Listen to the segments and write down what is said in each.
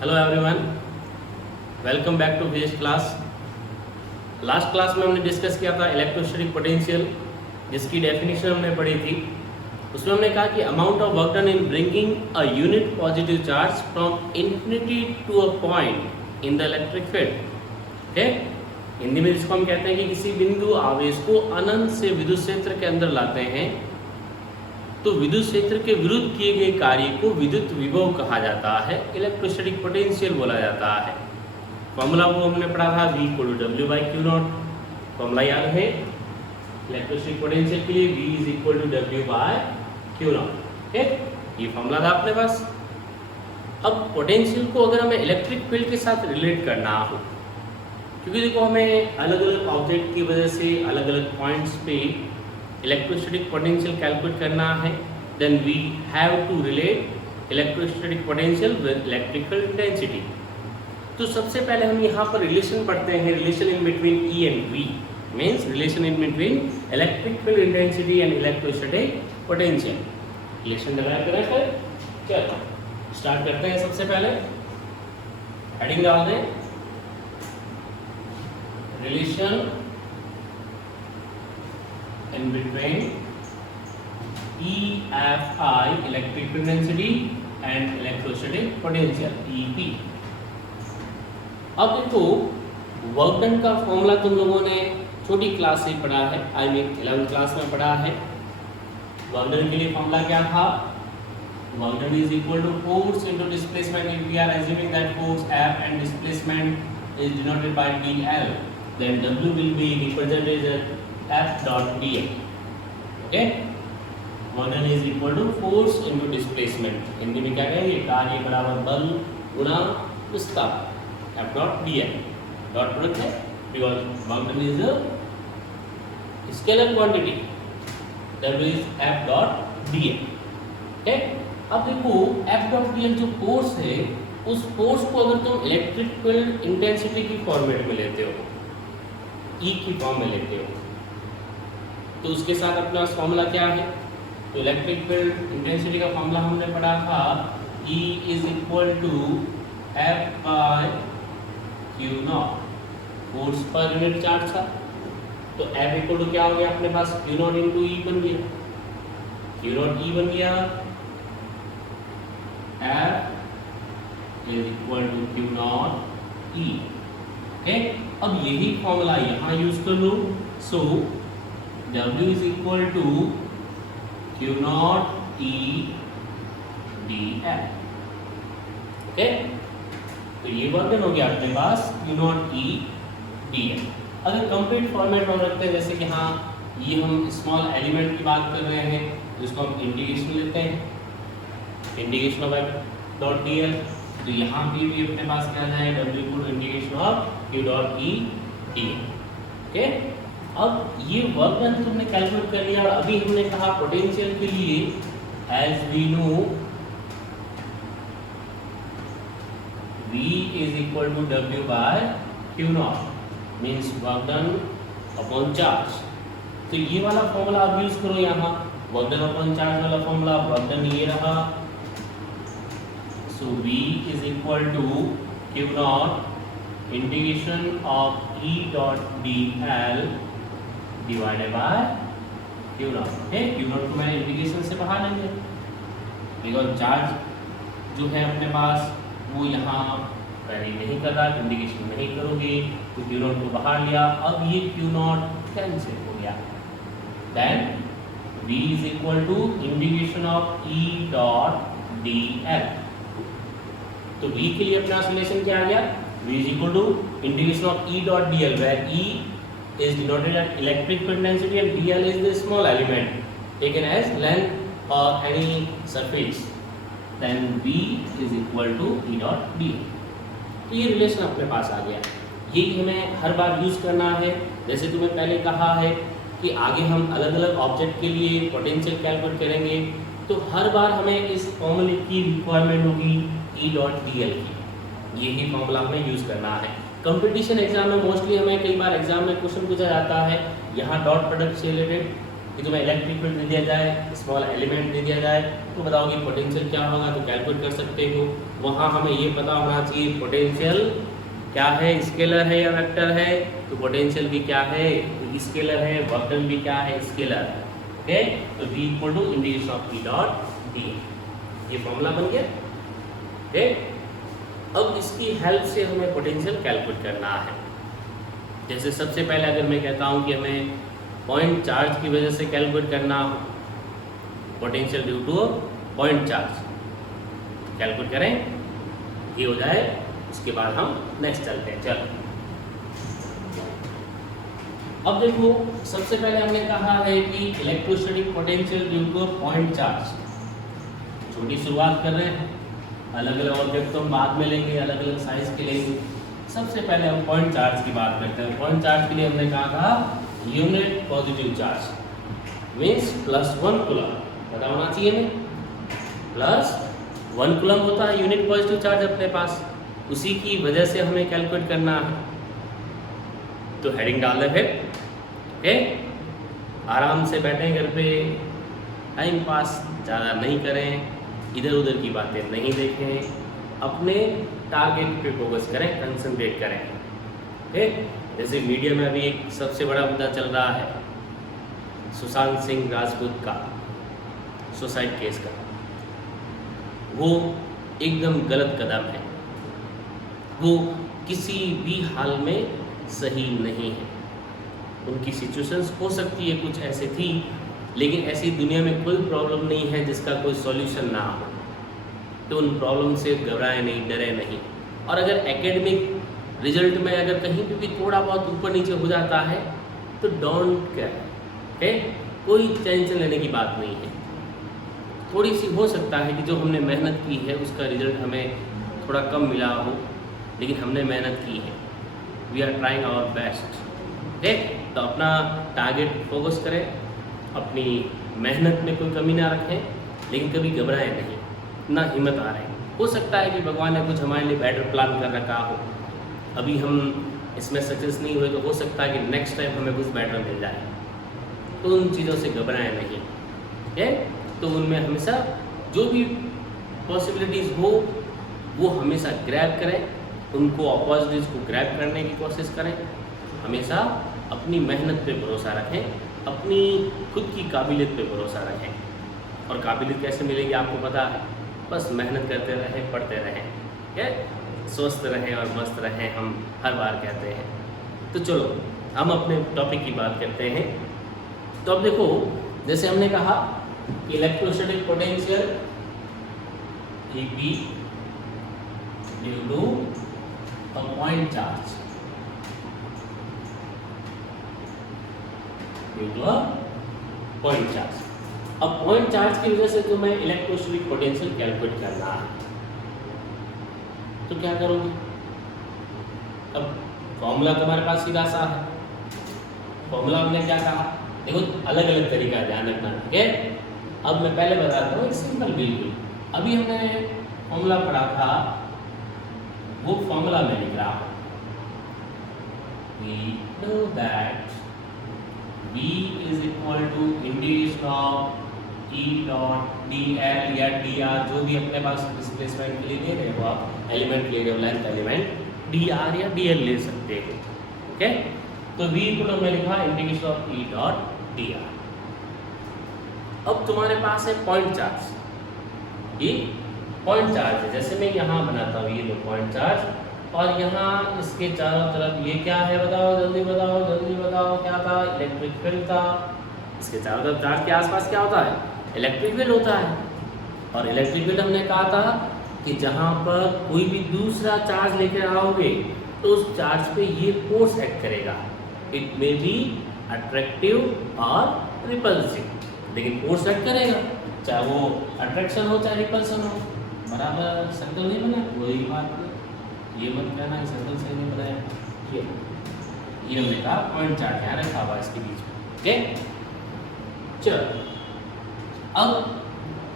Hello everyone, welcome back to physics class. Last class में हमने discuss किया था इलेक्ट्रोस्टैटिक पोटेंशियल, जिसकी डेफिनेशन हमने पढ़ी थी। उसमें हमने कहा कि amount of work done in bringing a unit positive charge from infinity to a point in the electric field. ठीक है, हिंदी में जिसको हम कहते हैं कि किसी बिंदु आवेश को अनंत से विद्युत क्षेत्र के अंदर लाते हैं, तो विद्युत क्षेत्र के विरुद्ध किए गए कार्य को विद्युत विभव कहा जाता है, इलेक्ट्रोस्टैटिक पोटेंशियल बोला जाता है। फॉर्मूला वो हमने पढ़ा था V = W/Q0। फॉर्मूला याद है इलेक्ट्रोस्टैटिक पोटेंशियल के लिए V = W/Q0। ठीक, ये फॉर्मूला था अपने पास। अब पोटेंशियल को अगर हमें इलेक्ट्रिक फील्ड के साथ रिलेट करना हो, क्योंकि देखो हमें अलग अलग ऑब्जेक्ट की वजह से अलग अलग पॉइंट्स पे इलेक्ट्रोस्टैटिक पोटेंशियल कैलकुलेट करना है, then we have to relate electrostatic potential with electrical intensity. तो सबसे पहले हम यहाँ पर रिलेशन पढ़ते हैं, relation in between E and V, means relation in between electric field intensity and electrostatic potential. Relation derive करें फिर चलो स्टार्ट करते हैं। सबसे पहले हेडिंग डाल दें, relation in between EFI electric intensity and electrostatic potential EP। अब देखो वर्क डन का फॉर्मूला तुम लोगों ने छोटी क्लास से पढ़ा है, आई मीन 11th क्लास में पढ़ा है। वर्क डन के लिए फॉर्मूला क्या था? Work done is equal to force into displacement. If we are assuming that force F and displacement is denoted by dl, then W will be represented as F dot dl। Okay, work done is equal to force into displacement. Hindi में क्या कहेंगे? कार्य बराबर बल गुणा विस्थापन, F dot dl। Dot product है because work done is a scalar quantity, W is F dot dl। Okay, अब देखो F dot dl जो फोर्स है, उस फोर्स को अगर तुम इलेक्ट्रिक फील्ड इंटेंसिटी की फॉर्मेट में लेते हो, E की फॉर्म में लेते हो, तो उसके साथ अपना फॉर्मूला क्या है? तो इलेक्ट्रिक फील्ड इंटेंसिटी का फॉर्मूला हमने पढ़ा था E is equal to F/Q0, force per unit charge था। तो F इक्वल टू क्या हो गया अपने पास? Q0 इंटू E बन गया, Q0 E बन गया। F is equal to Q0 E। Okay, अब यही फॉर्मूला यहाँ यूज कर लो। सो W is equal to Q0 E dF। Okay, तो ये वर्क डन हो गया अपने पास Q0 E dF। अगर कंप्लीट फॉर्मेट में रखते हैं, जैसे कि हाँ ये हम स्मॉल एलिमेंट की बात कर रहे हैं, जिसको हम इंटीग्रेशन लेते हैं, integration of F dot dl। तो यहाँ भी अपने पास क्या है? W equal to integration of Q dot E dl। Okay, अब ये वर्क डन तुमने कैलकुलेट कर लिया। और अभी हमने कहा पोटेंशियल के लिए as we know V is equal to W/Q0 means work done upon charge. तो ये वाला फॉर्मूला आप यूज करो यहाँ, वर्क डन अपॉन चार्ज वाला फॉर्मूला। वर्क डन ये रहा, so V is equal to Q0 integration of E dot dl divided by Q0। Q0 को मैं इंटीग्रेशन से बाहर लेंगे, बिकॉज चार्ज जो है अपने पास वो यहाँ वैरी नहीं कर रहा, इंटीग्रेशन नहीं करोगे तो Q0 को बाहर लिया। अब ये Q0 कैंसिल हो गया, then V is equal to integration of E dot dl। तो V के लिए अपना सॉल्यूशन क्या आ गया? V is equal to integration of E dot dl, where E is denoted as electric field density and dl is the small element taken as length or any surface, then V is equal to E dot dl। तो ये relation अपने पास आ गया, यही हमें हर बार use करना है। जैसे तुम्हें पहले कहा है कि आगे हम अलग अलग ऑब्जेक्ट के लिए पोटेंशियल कैलकुलेट करेंगे, तो हर बार हमें इस फॉर्मूले की रिक्वायरमेंट होगी E डॉट dl की, यही फॉर्मूला हमें यूज करना है। कंपटीशन एग्जाम में मोस्टली हमें कई बार एग्जाम में क्वेश्चन पूछा जाता है यहाँ डॉट प्रोडक्ट से रिलेटेड, कि तुम्हें इलेक्ट्रिक फील्ड दे दिया जाए, स्मॉल एलिमेंट दे दिया जाए, तो बताओ कि पोटेंशियल क्या होगा, तो कैलकुलेट कर सकते हो। वहाँ हमें ये पता होना चाहिए पोटेंशियल क्या है, स्केलर है या वेक्टर है, तो पोटेंशियल भी क्या है, तो स्केलर है, वर्क डन भी क्या है, स्केलर है। ओके, तो V equal to integration of E dot D, ये फॉर्मूला बन गया। ओके, अब इसकी हेल्प से हमें पोटेंशियल कैलकुलेट करना है। जैसे सबसे पहले अगर मैं कहता हूँ कि हमें पॉइंट चार्ज की वजह से कैलकुलेट करना हो potential due two point charge, calculate करें, ये हो जाए, उसके बाद हम नेक्स्ट चलते हैं। चलो अब देखो, सबसे पहले हमने कहा है कि electrostatic potential due two point charge, छोटी शुरुआत कर रहे हैं, अलग अलग ऑब्जेक्ट तो हम बाद में लेंगे, अलग अलग साइज के लेंगे। सबसे पहले हम पॉइंट चार्ज की बात करते हैं। पॉइंट चार्ज के लिए हमने कहा था unit positive charge means +1 coulomb, पता होना चाहिए हमें, +1 कूलम होता है यूनिट पॉजिटिव चार्ज अपने पास, उसी की वजह से हमें कैलकुलेट करना है। तो हेडिंग डाल दें फिर, ओके, आराम से बैठें घर पे, टाइम पास ज़्यादा नहीं करें, इधर उधर की बातें नहीं देखें, अपने टारगेट पे फोकस करें, कंसंट्रेट करें। ओके, जैसे मीडिया में अभी एक सबसे बड़ा मुद्दा चल रहा है सुशांत सिंह राजपूत का सुसाइड केस का, वो एकदम गलत कदम है, वो किसी भी हाल में सही नहीं है। उनकी सिचुएशंस हो सकती है कुछ ऐसे थी, लेकिन ऐसी दुनिया में कोई प्रॉब्लम नहीं है जिसका कोई सॉल्यूशन ना हो, तो उन प्रॉब्लम से घबराएं नहीं, डरे नहीं। और अगर एकेडमिक रिजल्ट में अगर कहीं पे भी थोड़ा बहुत ऊपर नीचे हो जाता है तो डोंट केयर, ओके, कोई टेंशन लेने की बात नहीं है। थोड़ी सी हो सकता है कि जो हमने मेहनत की है उसका रिजल्ट हमें थोड़ा कम मिला हो, लेकिन हमने मेहनत की है, we are trying our best. Okay, तो अपना टारगेट फोकस करें, अपनी मेहनत में कोई कमी ना रखें, लेकिन कभी घबराएं नहीं, ना हिम्मत आ रहे। हो सकता है कि भगवान ने कुछ हमारे लिए बेटर प्लान कर रखा हो, अभी हम इसमें सक्सेस नहीं हुए, तो हो सकता है कि नेक्स्ट टाइम हमें कुछ बेटर मिल जाए, तो उन चीज़ों से घबराएं नहीं। है, तो उनमें हमेशा जो भी पॉसिबिलिटीज़ हो वो हमेशा ग्रैब करें, उनको अपॉर्चुनिटीज़ को ग्रैब करने की कोशिश करें, हमेशा अपनी मेहनत पे भरोसा रखें, अपनी खुद की काबिलियत पे भरोसा रखें। और काबिलियत कैसे मिलेगी आपको पता है, बस मेहनत करते रहें, पढ़ते रहें, क्या, स्वस्थ रहें और मस्त रहें, हम हर बार कहते हैं। तो चलो हम अपने टॉपिक की बात करते हैं। तो अब देखो, जैसे हमने कहा कि electrostatic potential EP due to a point charge, due to a point charge. अब पॉइंट चार्ज की वजह से तुम्हें इलेक्ट्रोस्टैटिक पोटेंशियल कैलकुलेट करना है, तो क्या करोगे? अब फॉर्मूला तुम्हारे पास सीधा सा है। फॉर्मूला हमने क्या कहा, देखो अलग अलग तरीका ध्यान रखना, ठीक है। अब मैं पहले बताता हूँ, एक सिंपल बिल्कुल, अभी हमने फॉर्मूला पढ़ा था, वो फॉर्मूला में लिख रहा हूँ, we know that V is equal to integration of E dot dl या dr, जो भी अपने पास डिस्प्लेसमेंट के लिए ले रहे हो आप, एलिमेंट ले रहे हो, लेंथ एलिमेंट, dr या dl ले सकते हो, ओके। तो V को हमने लिखा integration of E dot dr। अब तुम्हारे पास है पॉइंट चार्ज, ये पॉइंट चार्ज है, जैसे मैं यहाँ बनाता हूँ, ये लो पॉइंट चार्ज, और यहाँ इसके चारों तरफ ये क्या है, बताओ जल्दी बताओ, जल्दी बताओ, क्या था, इलेक्ट्रिक फील्ड था। इसके चारों तरफ चार्ज के आसपास क्या होता है, इलेक्ट्रिक फील्ड होता है। और इलेक्ट्रिक फील्ड हमने कहा था कि जहाँ पर कोई भी दूसरा चार्ज लेकर आओगे तो उस चार्ज पे ये फोर्स एक्ट करेगा, इट मे बी अट्रैक्टिव और रिपल्सिव, लेकिन फोर्स एक्ट करेगा, चाहे वो अट्रैक्शन हो चाहे रिपल्सन हो। बराबर सर्कल नहीं बना, कोई बात नहीं, ये मत कहना सर्कल से नहीं बनाया, ये हमने कहा पॉइंट चार्ज यहाँ रखा हुआ इसके बीच में, ओके। चलो अब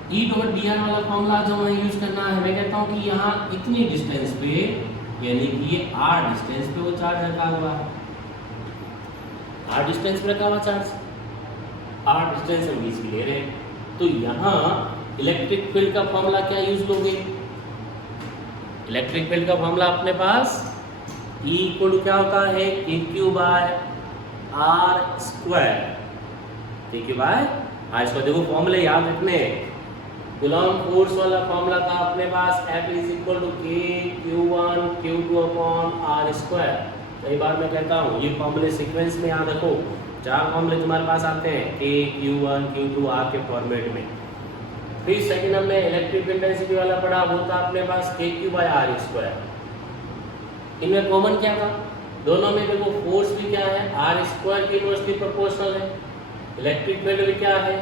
E डॉट dr वाला फॉर्मूला जो मैं यूज करना है, मैं कहता हूँ कि यहाँ इतनी डिस्टेंस पे, यानी कि ये r डिस्टेंस पे वो चार्ज रखा हुआ है, r डिस्टेंस पे रखा हुआ चार्ज, r डिस्टेंस हम बीच की ले रहे हैं। तो यहाँ इलेक्ट्रिक फील्ड का फॉर्मूला क्या यूज लोगे? इलेक्ट्रिक फील्ड का फॉर्मूला अपने पास E इक्वल क्या होता है, KQ by R square. KQ by R square. देखो फॉर्मूले याद रखने, कूलॉम फोर्स वाला फॉर्मूला था अपने पास F is equal to KQ1 Q2 upon R square. कई बार मैं कहता हूँ ये फॉर्मूले सीक्वेंस में याद रखो। 4 फॉर्मूले तुम्हारे पास आते हैं K Q1 Q2 R के फॉर्मेट में। फिर सेकंड हमने इलेक्ट्रिक इंटेंसिटी वाला पढ़ा, वो था अपने पास KQ बाय R स्क्वायर। इनमें कॉमन क्या था? दोनों में देखो फोर्स भी क्या है, R स्क्वायर के इनवर्सली प्रोपोर्शनल है। इलेक्ट्रिक फील्ड भी क्या है,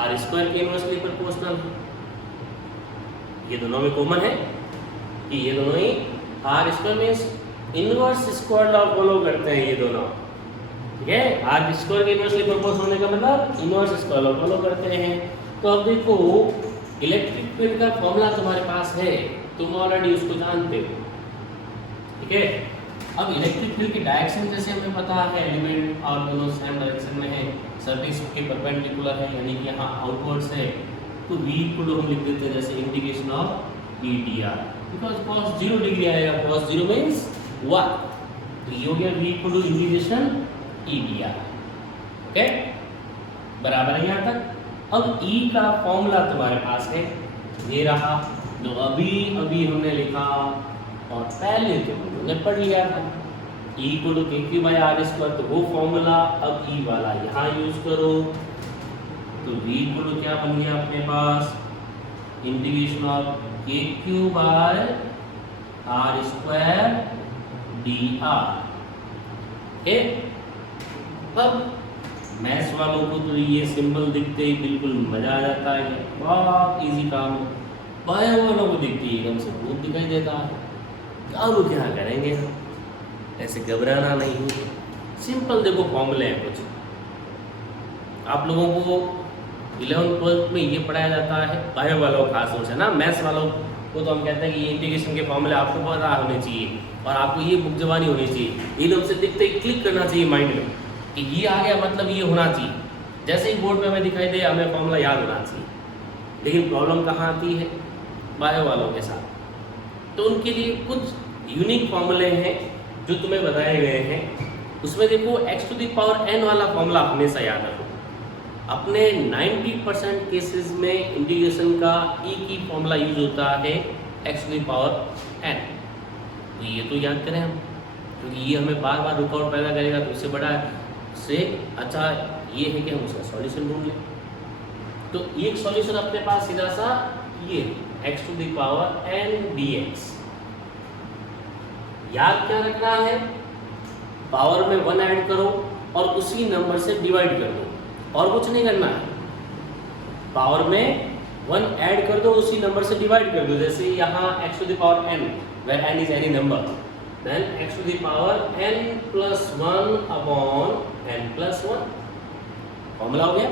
R स्क्वायर के इनवर्सली प्रोपोर्शनल है। ये दोनों में कॉमन है कि ये दोनों ही R square means inverse square law follow करते हैं ये दोनों। ठीक है, R स्क्वायर के इनवर्सली प्रोपोर्शनल होने का मतलब इनवर्स स्क्वायर लॉ फॉलो करते हैं। तो अब देखो इलेक्ट्रिक फील्ड का फॉर्मूला तुम्हारे पास है, तुम ऑलरेडी उसको जानते हो। ठीक है, अब इलेक्ट्रिक फील्ड की डायरेक्शन जैसे हमें पता है, एलिमेंट और दोनों सेम डायरेक्शन में है, सरफेस के परपेंडिकुलर है, यानी कि यहाँ आउटवर्ड्स है, तो v को हम लिख देते हैं जैसे integration of e dr, because cos 0 degree आएगा, cos 0 मींस 1, तो ये हो गया v को इंटीग्रेशन e dr। ओके, बराबर है यहाँ तक। अब e का फॉर्मूला तुम्हारे पास है, ये रहा जो अभी हमने लिखा और पहले तो हमने पढ़ लिया था, E को KQ बाय R स्क्वायर। तो वो फॉर्मूला अब E वाला यहाँ यूज करो, तो V को क्या बन गया अपने पास, integration of KQ by R square dr। Okay, अब मैथ्स वालों को तो ये सिंबल दिखते ही बिल्कुल मजा आ जाता है, बहुत इजी काम है। बायो वालों को दिखती है एकदम से भूत दिखाई देता है, अब क्या करेंगे, ऐसे घबराना नहीं, सिंपल देखो फॉर्मूले हैं कुछ। आप लोगों को 11th-12th में ये पढ़ाया जाता है, बायो वालों खास तौर से ना, मैथ्स वालों को तो हम कहते हैं कि ये इंटीग्रेशन के फॉर्मूले आपको पता होने चाहिए और आपको ये बुक जबानी होनी चाहिए, एकदम से दिखते ही क्लिक करना चाहिए माइंड में कि ये आ गया मतलब ये होना चाहिए। जैसे ही बोर्ड पे हमें दिखाई दे हमें फॉर्मूला याद होना चाहिए। लेकिन प्रॉब्लम कहाँ आती है, बायो वालों के साथ। तो उनके लिए कुछ यूनिक फॉर्मूले हैं जो तुम्हें बताए गए हैं। उसमें देखो x to the power n वाला फॉर्मूला हमेशा याद रखो। अपने 90% केसेस में इंटीग्रेशन का e की फॉर्मूला यूज होता है x to the power n। तो ये तो याद करें हम, क्योंकि ये हमें बार बार रुकावट पैदा करेगा। तो इससे बड़ा से अच्छा ये है कि हम उसका सॉल्यूशन ढूंढ लें। तो एक सॉल्यूशन अपने पास सीधा सा ये x to the power n dx। याद क्या रखना है, पावर में 1 ऐड करो और उसी नंबर से डिवाइड कर दो, और कुछ नहीं करना है। पावर में 1 ऐड कर दो, उसी नंबर से डिवाइड कर दो। जैसे यहाँ x to the power n, where n is any number, then x to the power n plus 1 upon n plus 1। Formula हो गया।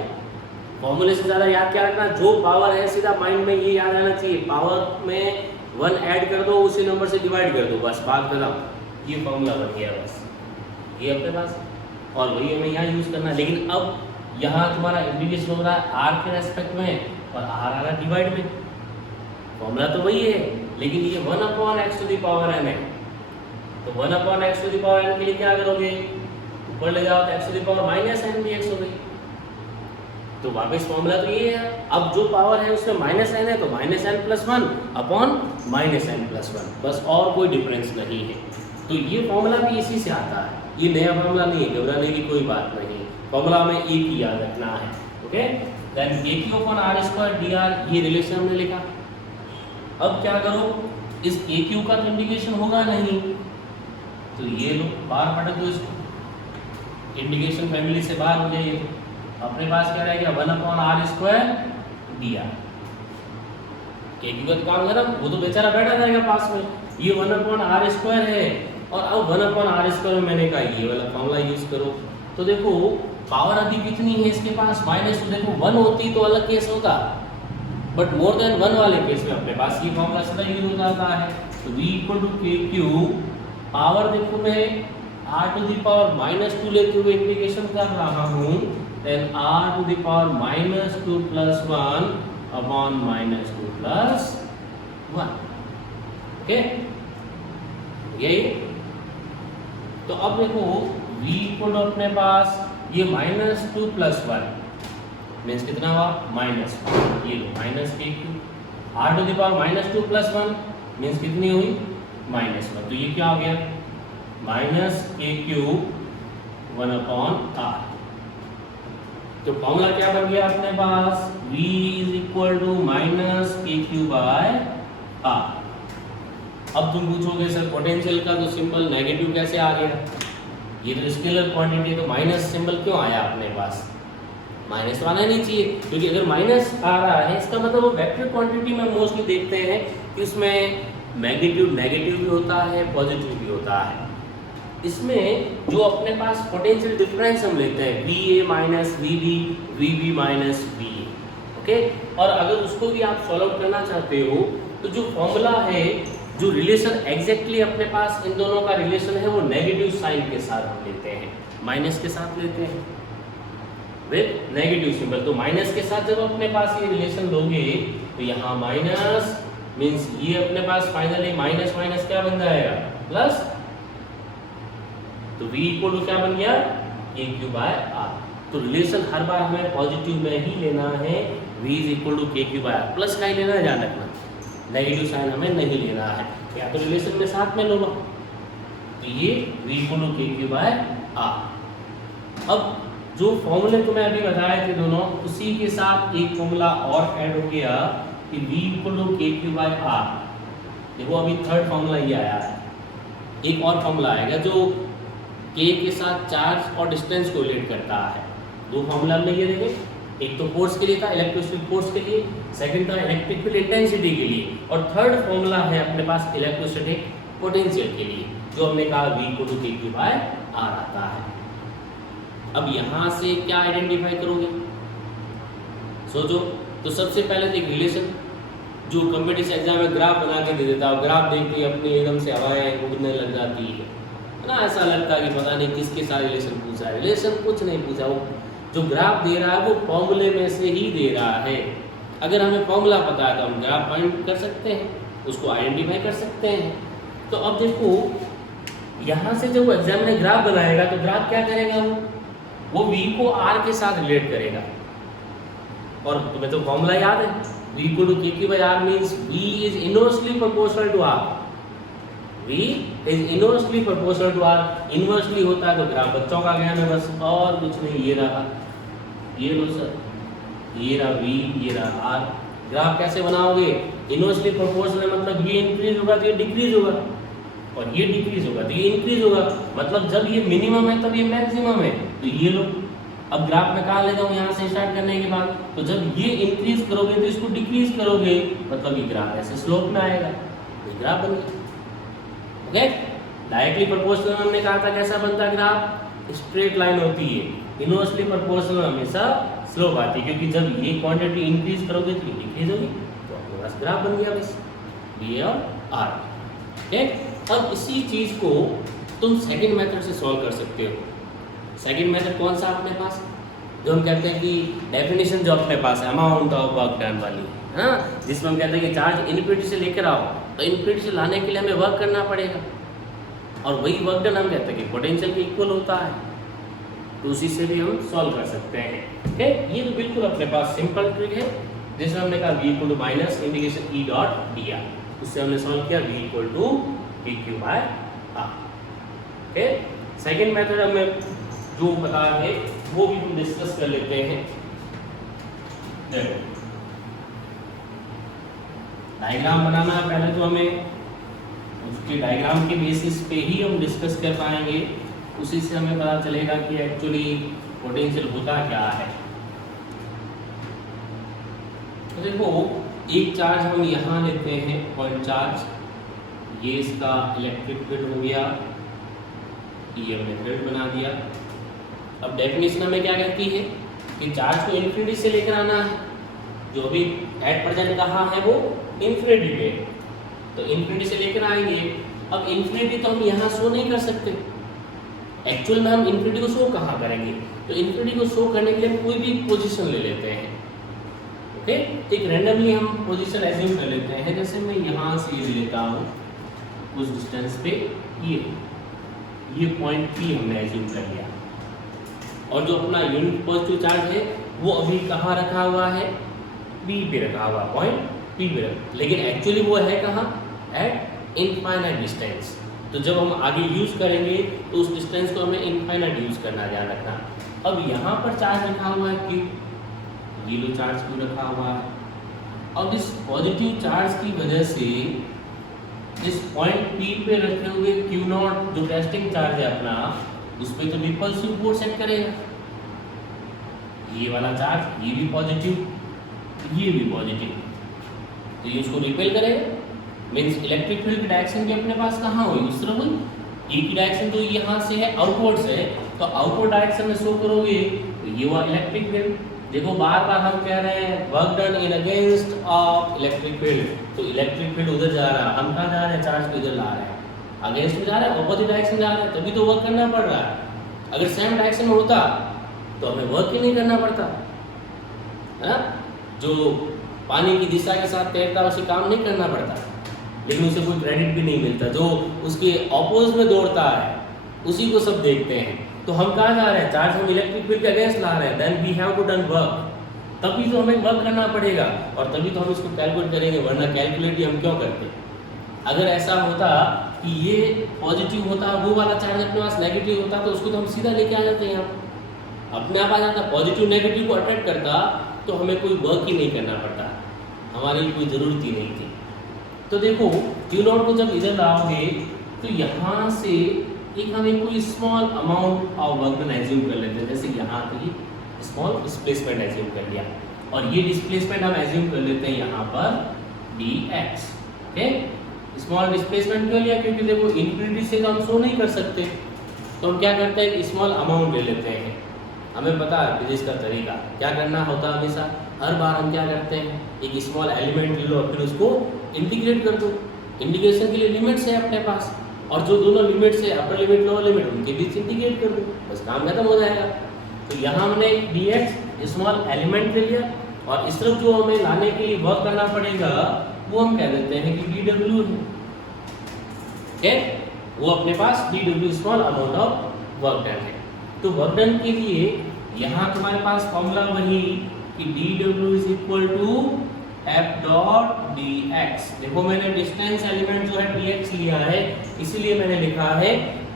फॉर्मूले से ज़्यादा याद क्या रखना, जो पावर है सीधा माइंड में ये याद रहना चाहिए, पावर में 1 ऐड कर दो, उसी नंबर से डिवाइड कर दो, बस बात खत्म। ये फॉर्मूला बन गया बस, ये अपने पास, और वही हमें यहाँ यूज़ करना है। लेकिन अब यहाँ तुम्हारा इंटीग्रेशन हो रहा है r के रेस्पेक्ट में और r आ रहा है डिवाइड में। फॉर्मूला तो वही है, लेकिन ये 1 upon x to the power n है। तो 1 upon x to the power n के लिए क्या करोगे, ऊपर ले जाओ तो x to the power minus n dx हो गई। तो वापस फॉर्मूला तो ये है, अब जो पावर है उसमें माइनस n है तो minus n plus 1 upon minus n plus 1, बस, और कोई डिफरेंस नहीं है। तो ये फॉर्मूला भी इसी से आता है, ये नया फॉर्मूला नहीं है, घबराने की कोई बात नहीं। फॉर्मूला में एक ही याद रखना है। Okay, then KQ upon R square dr, ये रिलेशन हमने लिखा। अब क्या करो, इस KQ का तो इंटीग्रेशन होगा नहीं, तो ये लो बाहर पटक दो इसको, इंटीग्रेशन फैमिली से बाहर हो जाइए। अपने पास क्या रहेगा, 1 upon R square dr। KQ का काम करा, वो तो बेचारा बैठा रहेगा पास में। ये 1 अपॉन R स्क्वायर है, और अब 1 अपॉन R स्क्वायर में मैंने कहा ये वाला फॉर्मूला यूज करो। तो देखो पावर अभी कितनी है इसके पास, माइनस, तो देखो 1 होती तो अलग केस होता, बट मोर देन 1 वाले केस में अपने पास ये फॉर्मूला सीधा यूज हो जाता है। तो V equal to KQ, power देखो मैं r टू द पावर -2 लेते हुए इंटीग्रेशन कर रहा हूँ, then r to the power minus 2 plus 1 upon minus 2 plus 1. Okay, यही। तो अब देखो v इक्वल टू अपने पास ये माइनस 2 प्लस 1 मीन्स कितना हुआ माइनस 1, ये लो minus K Q. R to the power minus 2 plus 1 means कितनी हुई माइनस 1, तो ये क्या हो गया minus K Q 1 upon R. तो फॉर्मूला क्या बन गया अपने पास v is equal to minus K Q by R. अब तुम पूछोगे सर पोटेंशियल का तो सिंबल नेगेटिव कैसे आ गया, ये तो स्केलर क्वांटिटी तो माइनस सिंबल क्यों आया अपने पास, माइनस तो आना नहीं चाहिए, क्योंकि अगर माइनस आ रहा है इसका मतलब वो वेक्टर क्वांटिटी में मोस्टली देखते हैं कि उसमें मैग्नीट्यूड नेगेटिव भी होता है पॉजिटिव भी होता है। इसमें जो अपने पास पोटेंशियल डिफरेंस हम लेते हैं VA minus VB, VB minus VA, okay. और अगर उसको भी आप सॉल्व करना चाहते हो तो जो फॉर्मूला है, जो रिलेशन एग्जैक्टली अपने पास इन दोनों का रिलेशन है वो नेगेटिव साइन के साथ हम लेते हैं, माइनस के साथ लेते हैं विद नेगेटिव सिंबल। तो माइनस के साथ जब अपने पास ये रिलेशन लोगे तो यहाँ माइनस मीन्स ये अपने पास फाइनली माइनस माइनस क्या बन जाएगा प्लस, तो v इक्वल टू क्या बन गया के क्यू बाय आर। तो रिलेशन हर बार हमें पॉजिटिव में ही लेना है, v is equal to K Q by are. Plus का ही लेना है, ध्यान रखना नेगेटिव साइन हमें नहीं लेना है, या तो रिलेशन में साथ में लो। तो ये v equal to K Q by R. अब जो फॉर्मूले तुम्हें अभी बताए थे दोनों, उसी के साथ एक फॉर्मूला और ऐड हो गया कि v equal to K Q by are. देखो अभी थर्ड फॉर्मूला ये आया है, एक और फॉर्मूला आएगा जो k के साथ चार्ज और डिस्टेंस को रिलेट करता है। दो फॉर्मूला हमने ये देखे, एक तो फोर्स के लिए था इलेक्ट्रोस्टैटिक फोर्स के लिए, सेकंड था इलेक्ट्रिक फील्ड इंटेंसिटी के लिए, और थर्ड फॉर्मूला है अपने पास इलेक्ट्रोस्टैटिक पोटेंशियल के लिए, जो हमने कहा v equal to K Q by are आता है। अब यहाँ से क्या आइडेंटिफाई करोगे सोचो। तो सबसे पहले तो एक रिलेशन जो कॉम्पिटिशन एग्जाम में ग्राफ बना के दे देता है, ग्राफ देखते ही अपनी एकदम से हवाएं उड़ने लग जाती है ना, ऐसा लगता है कि पता नहीं किसके साथ रिलेशन पूछा है। रिलेशन कुछ नहीं पूछा, वो जो ग्राफ दे रहा है वो फॉर्मूले में से ही दे रहा है। अगर हमें फॉर्मूला पता है तो हम ग्राफ फाइंड कर सकते हैं, उसको आइडेंटिफाई कर सकते हैं। तो अब देखो यहाँ से जब वो एग्जाम में ग्राफ बनाएगा तो ग्राफ क्या करेगा, वो v को r के साथ रिलेट करेगा। और तुम्हें तो फॉर्मूला याद है, v equal to K Q by R means v is inversely proportional to r। v is inversely proportional to r, inversely होता है तो ग्राफ बच्चों का ज्ञान है बस, और कुछ नहीं। ये रहा, ये लो सर, ये रहा v, ये रहा r। ग्राफ कैसे बनाओगे, इनवर्सली प्रोपोर्शनल मतलब ये इंक्रीज होगा तो ये डिक्रीज होगा, और ये डिक्रीज होगा तो ये इंक्रीज होगा। मतलब जब ये मिनिमम है तब ये मैक्सिमम है, तो ये लो। अब ग्राफ में कहाँ ले जाऊँ, यहाँ से स्टार्ट करने के बाद, तो जब ये इंक्रीज करोगे तो इसको डिक्रीज करोगे, मतलब ये ग्राफ ऐसे स्लोप में आएगा, तो ग्राफ बन गया। ओके, डायरेक्टली प्रोपोर्शनल हमने कहा था कैसा बनता है ग्राफ, स्ट्रेट लाइन होती है। इनवर्सली प्रोपोर्शनल हमेशा स्लोप आती है, क्योंकि जब ये क्वांटिटी इंक्रीज करोगे तो ये डिक्रीज होगी, तो अपने पास ग्राफ बन गया बस, बी और आर। ओके, अब इसी चीज को तुम सेकंड मेथड से सॉल्व कर सकते हो। सेकंड मेथड कौन सा अपने पास, जो हम कहते हैं कि डेफिनेशन जो अपने पास है अमाउंट ऑफ वर्क डन वाली, हाँ, जिसमें हम कहते हैं कि चार्ज इन्फिनिटी से लेकर आओ, तो इन्फिनिटी से लाने के लिए हमें वर्क करना पड़ेगा, और वही वर्क डन हम कहते हैं कि पोटेंशियल के इक्वल होता है, तो उसी से भी हम सॉल्व कर सकते हैं। ओके, ये तो बिल्कुल अपने पास सिंपल ट्रिक है, जिसमें हमने कहा v equal to minus integration e dot dr, उससे हमने सॉल्व किया v equal to K Q by R. Okay, second method हमें जो पता है वो भी हम डिस्कस कर लेते हैं। देखो डायग्राम बनाना है पहले, तो हमें उसके डायग्राम के बेसिस पे ही हम डिस्कस कर पाएंगे, उसी से हमें पता चलेगा कि एक्चुअली पोटेंशियल होता क्या है। तो देखो एक चार्ज हम यहाँ लेते हैं पॉइंट चार्ज, ये इसका इलेक्ट्रिक फील्ड हो गया, ये हमने फील्ड बना दिया। अब डेफिनेशन हमें क्या कहती है कि चार्ज को इन्फिनिटी से लेकर आना है, जो अभी एट प्रेजेंट कहाँ है वो इन्फिनिटी पे, तो इन्फिनिटी से लेकर आएंगे। अब इन्फिनिटी तो हम यहाँ शो नहीं कर सकते, एक्चुअल में हम इन्फिनिटी को शो कहाँ करेंगे, तो इन्फिनिटी को शो करने के लिए हम कोई भी पोजीशन ले लेते हैं। ओके, एक रैंडमली हम पोजीशन एज्यूम कर लेते हैं, जैसे मैं यहाँ से ये लेता हूँ कुछ डिस्टेंस पे, ये पॉइंट P हमने एज्यूम कर लिया, और जो अपना यूनिट पॉजिटिव चार्ज है वो अभी कहाँ रखा हुआ है, P पे रखा हुआ, पॉइंट P पे रखा, लेकिन एक्चुअली वो है कहाँ, एट इनफाइनाइट डिस्टेंस। तो जब हम आगे यूज करेंगे तो उस डिस्टेंस को हमें इनफाइनाइट यूज करना, ध्यान रखना। अब यहाँ पर चार्ज रखा हुआ है Q, ये लो चार्ज Q रखा हुआ है। अब इस पॉजिटिव चार्ज की वजह से इस पॉइंट P पे रखे हुए Q0 जो टेस्टिंग चार्ज है अपना, उस पर तो रिपल्सिव फोर्स एक्ट करेगा। ये वाला चार्ज, ये भी पॉजिटिव, ये भी पॉजिटिव, तो ये उसको रिपेल करेगा। मीन्स इलेक्ट्रिक फील्ड की डायरेक्शन भी अपने पास कहाँ हुई, उस तरफ हुई। ई की डायरेक्शन तो यहाँ से है, आउटवर्ड से है, तो आउटवर्ड डायरेक्शन में शो करोगे तो ये हुआ इलेक्ट्रिक फील्ड। देखो बार बार हम कह रहे हैं work done in against of electric field, तो इलेक्ट्रिक फील्ड उधर जा रहा है, हम कहाँ जा रहे हैं, चार्ज को इधर ला रहे हैं, अगेंस्ट में जा रहा है, ऑपोजिट डायरेक्शन जा रहा है, तभी तो वर्क करना पड़ रहा है। अगर सेम डायरेक्शन में होता तो हमें वर्क ही नहीं करना पड़ता है ना। जो पानी की दिशा के साथ तैरता है उसे काम नहीं करना पड़ता, लेकिन उसे कोई क्रेडिट भी नहीं मिलता। जो उसके ऑपोजिट में दौड़ता है उसी को सब देखते हैं। तो हम कहाँ जा रहे हैं, चार्ज हम इलेक्ट्रिक फील्ड के अगेंस्ट ला रहे हैं, then we have to done work, तभी तो हमें वर्क करना पड़ेगा, और तभी तो हम इसको कैलकुलेट करेंगे, वरना कैलकुलेट हम क्यों करते। अगर ऐसा होता कि ये पॉजिटिव होता, वो वाला चार्ज अपने पास नेगेटिव होता, तो उसको तो हम सीधा लेके आ जाते हैं, यहाँ अपने आप आ जाता। पॉजिटिव नेगेटिव को अट्रैक्ट करता तो हमें कोई वर्क ही नहीं करना पड़ता, हमारे लिए कोई ज़रूरत ही नहीं थी। तो देखो Q0 को जब इधर लाओगे तो यहाँ से एक हम एक कोई small amount of work done assume कर लेते हैं, जैसे यहाँ पे स्मॉल डिस्प्लेसमेंट एज्यूम कर लिया, और ये डिस्प्लेसमेंट हम एज्यूम कर लेते हैं यहाँ पर dx। ओके, स्मॉल डिस्प्लेसमेंट क्यों लिया, क्योंकि देखो इन्फिनिटी से तो हम शो नहीं कर सकते, तो हम क्या करते हैं, स्मॉल अमाउंट ले लेते हैं। हमें पता है फिजिक्स का तरीका क्या करना होता है, हमेशा हर बार हम क्या करते हैं, एक स्मॉल एलिमेंट ले लो और फिर उसको इंटीग्रेट कर दो। इंटीग्रेशन के लिए लिमिट्स है अपने पास, और जो दोनों लिमिट्स है, अपर लिमिट लोअर लिमिट, उनके बीच इंटीग्रेट कर दो, बस काम खत्म हो जाएगा। तो यहाँ हमने dx स्मॉल एलिमेंट ले लिया, और इस तरफ जो हमें लाने के लिए वर्क करना पड़ेगा वो हम कह देते हैं कि dw है। ओके, वो अपने पास dw small amount of work done है। तो वर्क डन के लिए यहाँ तुम्हारे पास फॉर्मूला वही कि dw is equal to f dot dx। देखो मैंने डिस्टेंस एलिमेंट जो है dx लिया है, इसीलिए मैंने लिखा है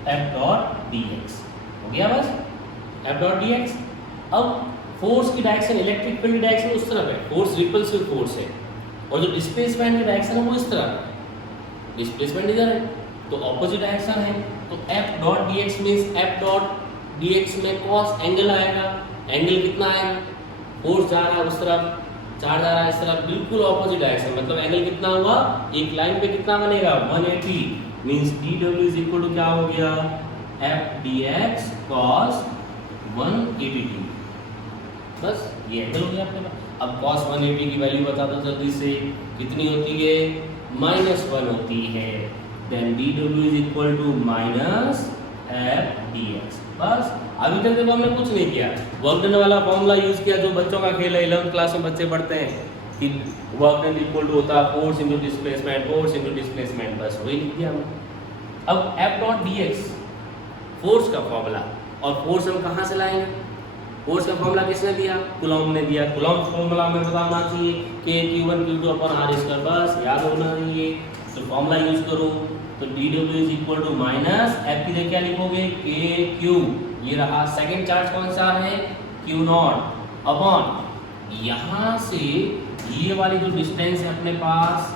f डॉट dx। हो गया बस, f डॉट dx। अब फोर्स की डायरेक्शन, इलेक्ट्रिक फील्ड की डायरेक्शन उस तरफ है, फोर्स रिपल्सिव फोर्स है, और जो डिस्प्लेसमेंट की डायरेक्शन है वो इस तरफ है, डिस्प्लेसमेंट इधर है, तो ऑपोजिट डायरेक्शन है। तो f dot dx means f dot dx में cos एंगल आएगा। एंगल कितना आएगा, फोर्स जा रहा है उस तरफ, चार्ज आ रहा है इस तरफ, बिल्कुल ऑपोजिट डायरेक्शन, मतलब एंगल कितना हुआ, एक लाइन पे कितना बनेगा 180, means dw is equal to क्या हो गया, f dx cos 180। बस ये एंगल हो गया अपने पास। अब cos 180 की वैल्यू बता दो जल्दी से, कितनी होती है, -1 होती है, then dw is equal to minus f dx। बस अभी तक देखो हमने कुछ नहीं किया, वर्क डन वाला फॉर्मूला यूज किया जो बच्चों का खेल है, 11th क्लास में बच्चे पढ़ते हैं कि वर्क डन इक्वल टू होता है force into displacement, force into displacement, बस वही लिख दिया हमने। अब f डॉट dx फोर्स का फॉर्मूला, और फोर्स हम कहाँ से लाएंगे, फोर्स का फॉर्मूला किसने दिया, कूलॉम ने दिया। कूलॉम फॉर्मूला में पता होना चाहिए k q1 q2 upon r², बस याद होना चाहिए, तो फॉर्मूला यूज करो। तो dw is equal to minus f की जगह क्या लिखोगे, k q, ये रहा सेकंड चार्ज कौन सा है, q0 अपॉन यहाँ से ये वाली जो डिस्टेंस है अपने पास,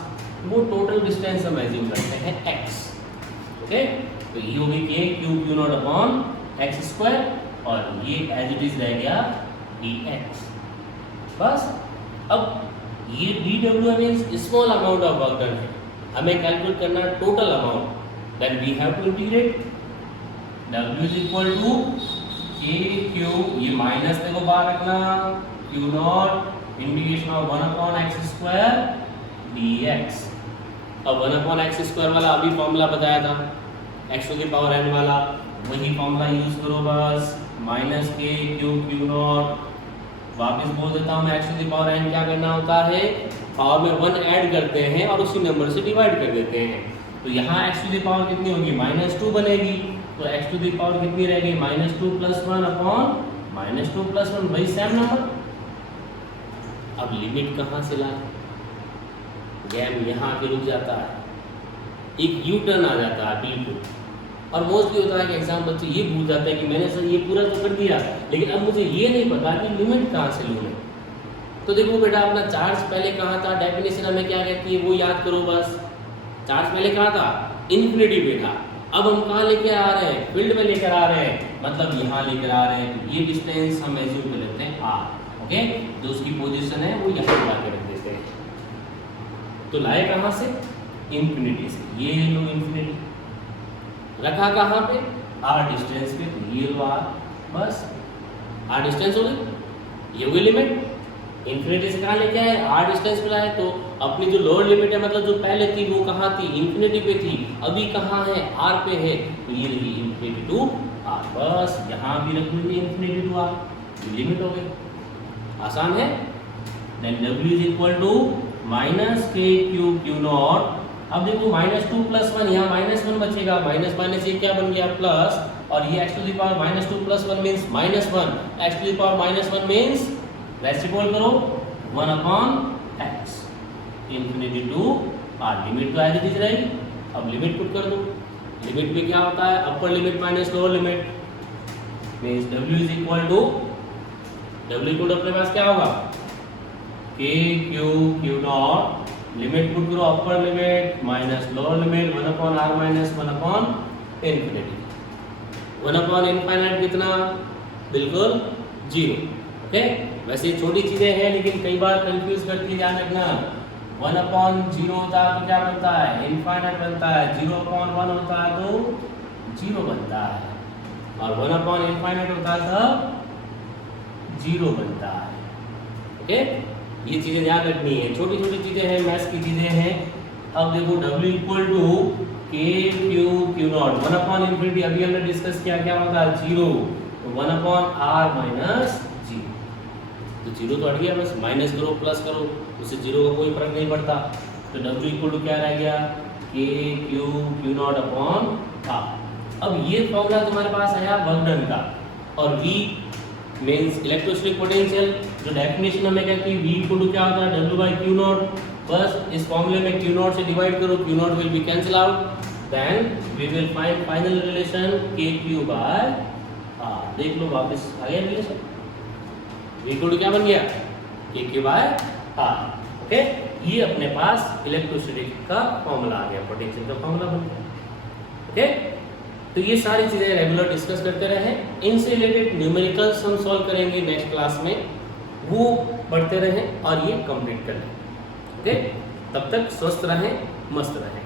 वो टोटल डिस्टेंस हम एज्यूम करते हैं x। ओके, तो ये होगी k q0 अपॉन x², और ये एज इट इज रह गया dx। बस अब ये dw means small amount of work done है, हमें कैलकुलेट करना है total amount, then we have to integrate. w is equal to k q, ये माइनस देखो बाहर रखना, q0 integration of 1 upon x² dx। अब 1 अपॉन x² वाला अभी फॉर्मूला बताया था, x to the power n वाला वही फॉर्मूला यूज करो बस, minus k q q not. वापस बोल देता हूँ मैं, x to the power n क्या करना होता है, पावर में 1 ऐड करते हैं और उसी नंबर से डिवाइड कर देते हैं। तो यहाँ एक्स टू द पावर कितनी होगी, -2 बनेगी। तो एक्स टू द पावर कितनी रहेगी, -2 + 1 अपॉन -2 + 1, वही सेम नंबर। अब लिमिट कहाँ से लाए, गेम यहाँ आके रुक जाता है, एक यू टर्न आ जाता है बिल्कुल। और मोस्टली होता है कि एग्जाम बच्चे ये भूल जाते हैं कि मैंने सर ये पूरा तो कर दिया, लेकिन अब मुझे ये नहीं पता कि लिमिट कहाँ से लूँ मैं। तो देखो बेटा, अपना चार्ज पहले कहाँ था, डेफिनेशन हमें क्या कहती है वो याद करो बस। चार्ज पहले कहाँ था, इन्फिनिटी पे था। अब हम कहाँ लेके आ रहे हैं, फील्ड में लेकर आ रहे हैं, मतलब यहाँ लेकर आ रहे हैं। तो ये डिस्टेंस हम एज्यूम कर लेते हैं r, ओके। जो उसकी पोजीशन है वो यहाँ ला के रख देते हैं। तो लाए कहाँ से, इन्फिनिटी से। ये लो इन्फिनिटी, रखा कहाँ पे, r डिस्टेंस पे। तो ये लो r, बस r डिस्टेंस हो गई, ये हुई लिमिट। इन्फिनिटी से कहाँ लेके आए, r डिस्टेंस पे लाए। तो अपनी जो लोअर लिमिट है, मतलब जो पहले थी वो कहाँ थी, इन्फिनिटी पे थी, अभी कहाँ है, r पे है। तो ये रही इन्फिनिटी टू r, बस यहाँ भी रख लीजिए इन्फिनिटी टू r, लिमिट हो गई। आसान है। Then w is equal to minus k q q naught. अब देखो -2 + 1, यहाँ -1 बचेगा, माइनस माइनस ये क्या बन गया प्लस, और ये x to the power -2 + 1 means -1, x to the power -1 means reciprocal करो 1 upon x, infinity to r। Limit तो एज इट इज रहेगी। अब लिमिट पुट कर दो। लिमिट में क्या होता है, upper limit minus lower limit, means w is equal to, w को अपने पास क्या होगा, k q q not, limit put करो, upper limit minus lower limit, 1 upon r minus 1 upon infinity. 1 upon infinite कितना, बिल्कुल 0, ओके। वैसे छोटी चीजें हैं लेकिन कई बार कंफ्यूज करती है, ध्यान रखना। 1 अपॉन 0 होता है तो क्या बनता है, इनफाइनाइट बनता है। 0 अपॉन 1 होता है तो 0 बनता है, और 1 अपॉन इनफाइनाइट होता है तब 0 बनता है, ओके। ये चीजें ध्यान रखनी है, छोटी छोटी चीजें हैं, मैथ्स की चीजें हैं। अब देखो w equal to K q q not, 1 upon infinity अभी हमने डिस्कस किया, क्या होता है 0, तो 1 अपॉन r माइनस 0। तो 0 तो हट गया, बस माइनस करो प्लस करो, उससे 0 का कोई फर्क नहीं पड़ता। तो w इक्वल टू क्या रह गया, के q q not upon r। अब ये फॉर्मूला तुम्हारे पास आया वर्क डन का, और v मीन्स इलेक्ट्रोस्टैटिक पोटेंशियल। जो डेफिनेशन हमें कहती है v इक्वल टू क्या होता है, w/q नॉट। बस इस फॉर्मूले में q नॉट से डिवाइड करो, q naught will be cancel out, then we will find final relation kq/r। देख लो वापस आ गया रिलेशन, v इक्वल टू क्या बन गया, kq/r, ओके। ये अपने पास इलेक्ट्रोस्टैटिक का फॉर्मूला आ गया, पोटेंशियल का फॉर्मूला बन गया, ओके। तो ये सारी चीजें रेगुलर डिस्कस करते रहे। इनसे रिलेटेड न्यूमेरिकल्स हम सॉल्व करेंगे नेक्स्ट क्लास में, वो पढ़ते रहें और ये कंप्लीट करें, ओके। तब तक स्वस्थ रहें, मस्त रहें।